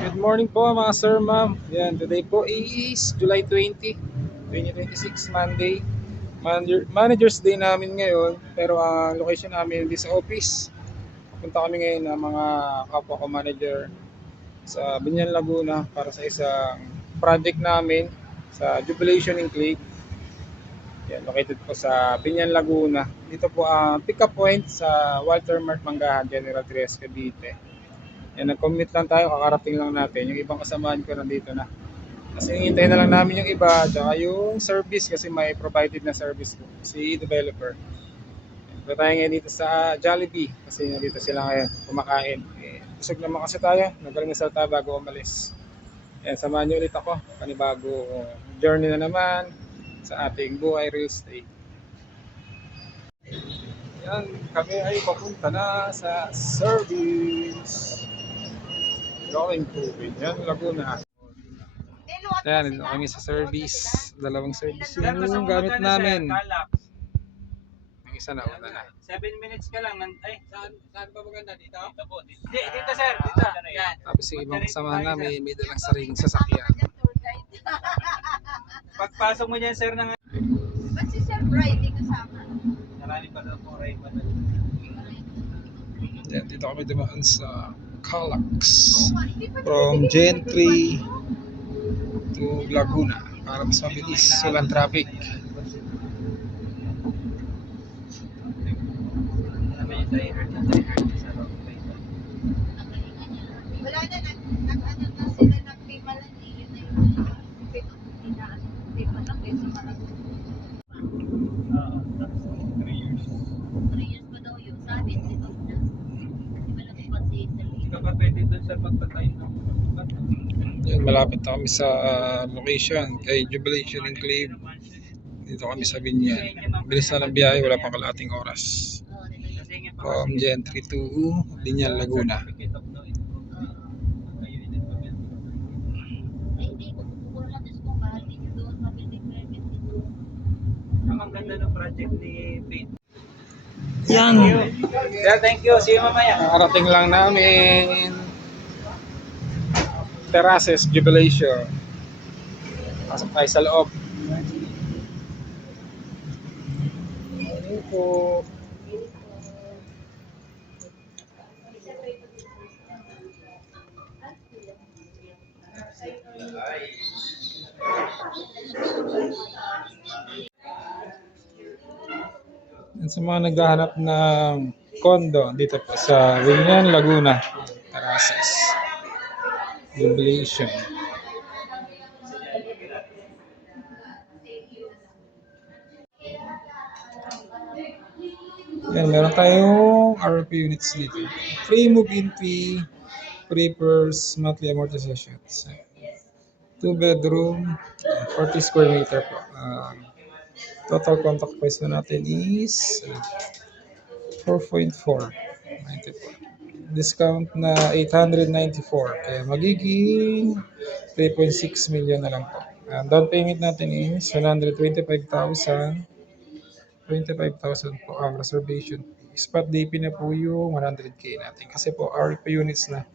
Good morning po mga sir, ma'am. Yan, today po is July 20, 2026, Monday. Manager's Day namin ngayon, pero ang location namin hindi sa office. Punta kami ngayon ng mga kapwa ko manager sa Binyan, Laguna para sa isang project namin sa Jubilation Enclave. Yan, located po sa Binyan, Laguna. Dito po ang pick-up point sa Walter Mart Mangahan, General Trias, Cavite. Yan, nag-commute lang tayo, kakarating lang natin. Yung ibang kasamaan ko nandito na. Kasi hintayin na lang namin yung iba, tsaka yung service kasi may provided na service po, si developer. Punta tayo ngayon dito sa Jollibee kasi nandito sila ngayon kumakain. Busog naman kasi tayo, nag-almusal tayo bago umalis. Yan, samahan niyo ulit ako, panibago journey na naman sa ating buhay real estate. Yan, kami ay papunta na sa service. Going to Binyan, Laguna. Ayan, dito kami sa service. Dalawang service yung gamit namin. Yung isa na una na. 7 minutes ka lang. Saan ba maganda? Dito? Dito po. Dito sir. Dito. Yan. Tapos yung ibang kasama namin, may dalang sariling sasakyan. Pagpasok mo dyan sir ng... Ba't si Sir Friday kasama? Marami pa daw po rin. Yan, dito kami dumaan sa Calax. From Gentry to Laguna para mas mabilis, walang traffic. Wala na, nag-ano na sila, nagpimalan eh. Yun na yung pimalan eh, sa Maragol. 3 years pa daw yun. Sabi, di ba na? Di ba lang pa si Italy? Hindi ka pa pwede doon sir magpatay ng... Yan, malapit na kami sa location kay Jubilation Enclave. Dito kami sa Binyan. Bilis na ng biyahe, wala pang kalating oras. From Gentry to Binyan, Laguna. Hindi ko kukuha natin kung mahal din doon. Mabiling permit dito. Ang ganda ng project ni Faith. Yan! Sir, thank you. See you mamaya. Nakarating lang namin. Terraces Jubilation. Pasok tayo sa loob. Morning po. Yan sa mga naghahanap ng condo dito po sa Binyan, Laguna. Terraces Jubilation. Yan, meron tayong RP units dito. Free move-in fee, free first monthly amortizations. 2 bedroom, 40 square meter po. Total contract price na natin is 4.4. 94. Discount na 894. Kaya magiging 3.6 million na lang po. Down payment natin is 125,000. 25,000 po ang reservation fee. Spot DP na po yung 100k natin. Kasi po RP units na.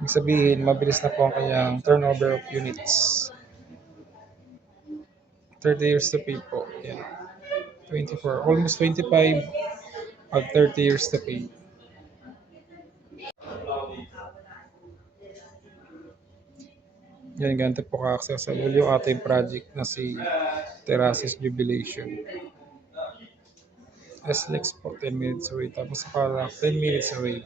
Ibig sabihin, mabilis na po ang kanyang turnover of units. 30 years to pay po. Yan. 24. Almost 25 pag 30 years to pay. Yan, ganito po ka-accessible yung ating project na si Terraces Jubilation. SLEX po, 10 minutes away. Tapos sa Calax, 10 minutes away.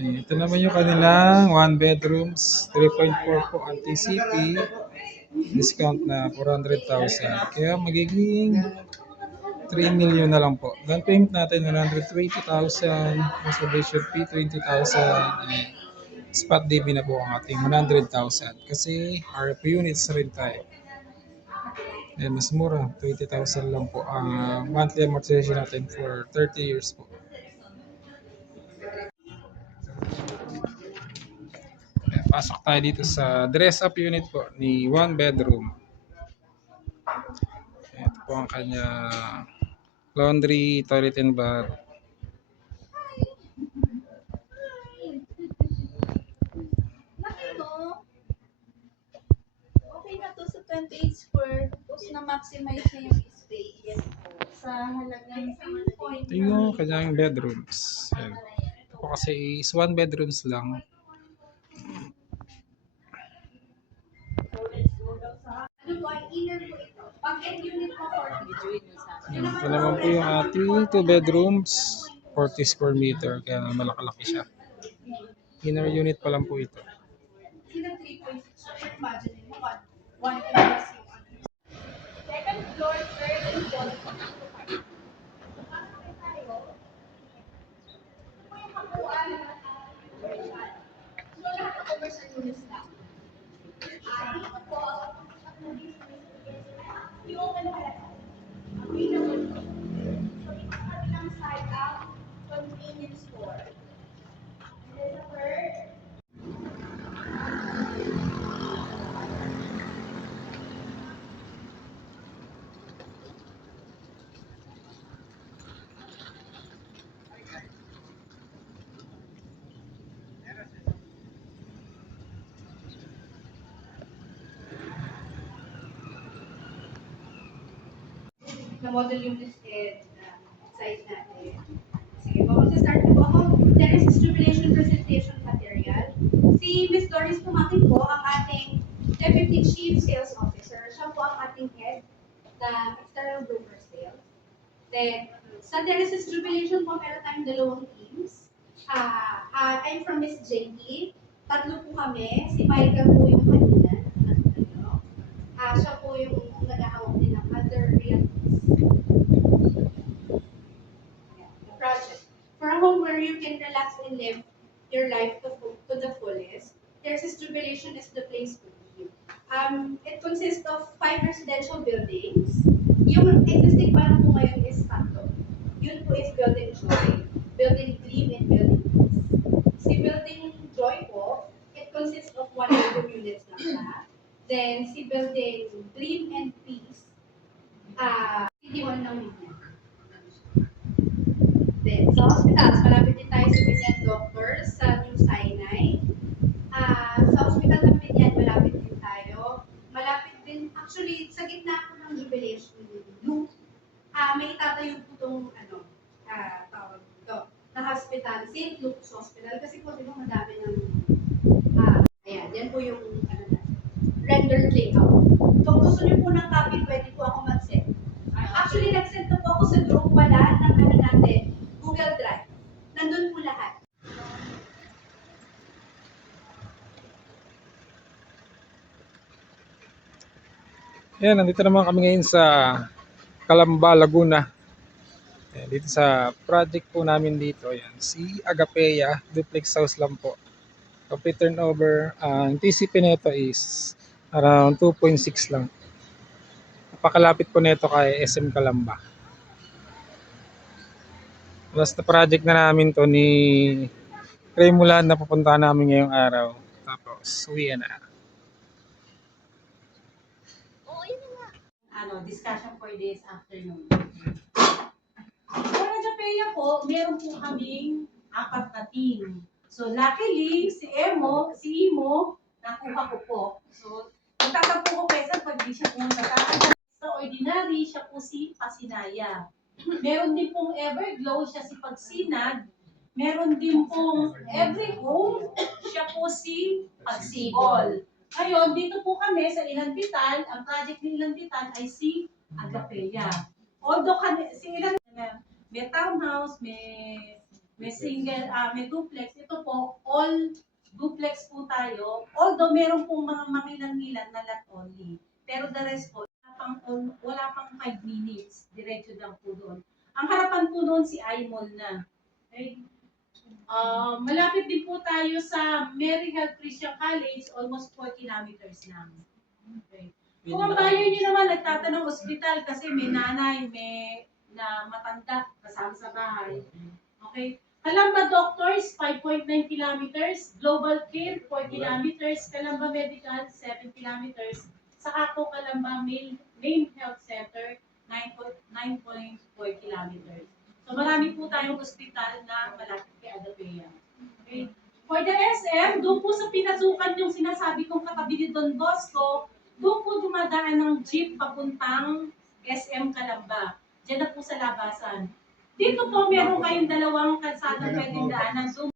Ito naman yung kanilang 1 bedrooms, 3.4 po ang TCP. Discount na 400,000. Kaya magiging 3 million na lang po. Down payment natin 120,000, reservation fee 20,000, spot DB na po ang ating 100,000 kasi RP units na rin tayo. Mas mura, 20,000 lang po ang monthly amortization natin for 30 years po. Pasok tayo dito sa dress up unit po ni 1 bedroom. Ito po ang kanya laundry, toilet and bath. 28 square, tapos na-maximize niya yung space sa halagang Ito yung kanyang bedrooms. Yan. Ito kasi is 1 bedrooms lang. Ano po, ang inner po ito. Pag end unit po 40. Yan. Ito naman po yung ating 2 bedrooms, 40 square meter. Kaya malakalaki siya. Inner unit pa lang po ito. Sila 3.6. So, imagine mo, 1 plus yung ano. Second floor, third and fourth. So, lahat ng commercial units lang. Dito po, yung ano kaya, available po. So, dito sa kabilang side ang convenience store. And then the third, na model unit and size natin. Sige po, magsa-start na po ako. There is jubilation presentation material. Si Miss Doris Pumakin po ang ating Deputy Chief Sales Officer. Siya po ang ating head ng external broker sales. Then, sa Teresa's Jubilation po, meron tayong dalawang teams. I'm from Miss JT. Tatlo po kami. Si Michael po yung kanina. Siya po yung nag-ahawak din ng other realities. The project. For a home where you can relax and live your life to the fullest, Teresa's Jubilation is the place for you. It consists of 5 residential buildings. Yung existing pa lang po ngayon is 3. Yun po is Building Joy, Building Dream, and Building Peace. Si Building Joy po, it consists of 1 bedroom units lang siya. Then, si Building Dream and Peace, CD1 lang yun. Then, sa hospitals, malapit din tayo sa Binyan Doctors, sa New Sinai. Sa hospital ng Binyan, malapit din tayo. Malapit din, actually, sa gitna po ng Jubilation Loop, may itatayo po itong, tawag ito, na hospital, St. Luke's Hospital, kasi po, di ba, madami ng, ayan, yan po yung, rendered layout. Kung gusto niyo po ng copy, pwede po ako mag-send. Actually, nag-send na po ako sa group pala ng natin, Google Drive. Nandun po lahat. Yan, nandito naman kami ngayon sa Calamba, Laguna. Ayan, dito sa project po namin dito, yan, si Agapea Duplex House lang po. Complete turnover, ang TCP nito is around 2.6 lang. Napakalapit po nito kay SM Calamba. Last na project na namin to ni Remulan na pupuntahan namin ngayong araw. Tapos, uwi na. Discussion for this afternoon. For Japeya po, meron po kaming 4 na team. So luckily, si Imo, nakuha ko po. So, nagtatampo ko kaysa pag di siya pumunta sa ordinary, siya po si Pasinaya. Meron din pong Everglow, siya si Pagsinag. Meron din pong Every Home, siya po si Pagsibol. Ngayon, dito po kami sa Ilanbitan, ang project ni Ilanbitan ay si Agapea. Although si Ilanbitan, may townhouse, may single, may duplex, ito po, all duplex po tayo. Although meron pong mga mangilan-ngilan na lot only. Pero the rest po, wala pang 5 minutes, diretso lang po doon. Ang harapan po doon si iMall na. Okay? Malapit din po tayo sa Mary Health Christian College, almost 4 kilometers lang. Okay. Kung ang bayo nyo naman nagtatanong ospital kasi may nanay, may na matanda kasama sa bahay. Okay. Calamba Doctors, 5.9 kilometers. Global Care, 4 kilometers. Calamba Medical, 7 kilometers. Saka po Calamba Main Health Center, 9.4 kilometers. So marami po tayong ospital na malapit kay Agapea. Okay. For the SM, doon po sa pinasukan yung sinasabi kong katabi ni Don Bosco, doon po dumadaan ng jeep papuntang SM Calamba. Diyan na po sa labasan. Dito po meron kayong dalawang kalsadang pwedeng daanan.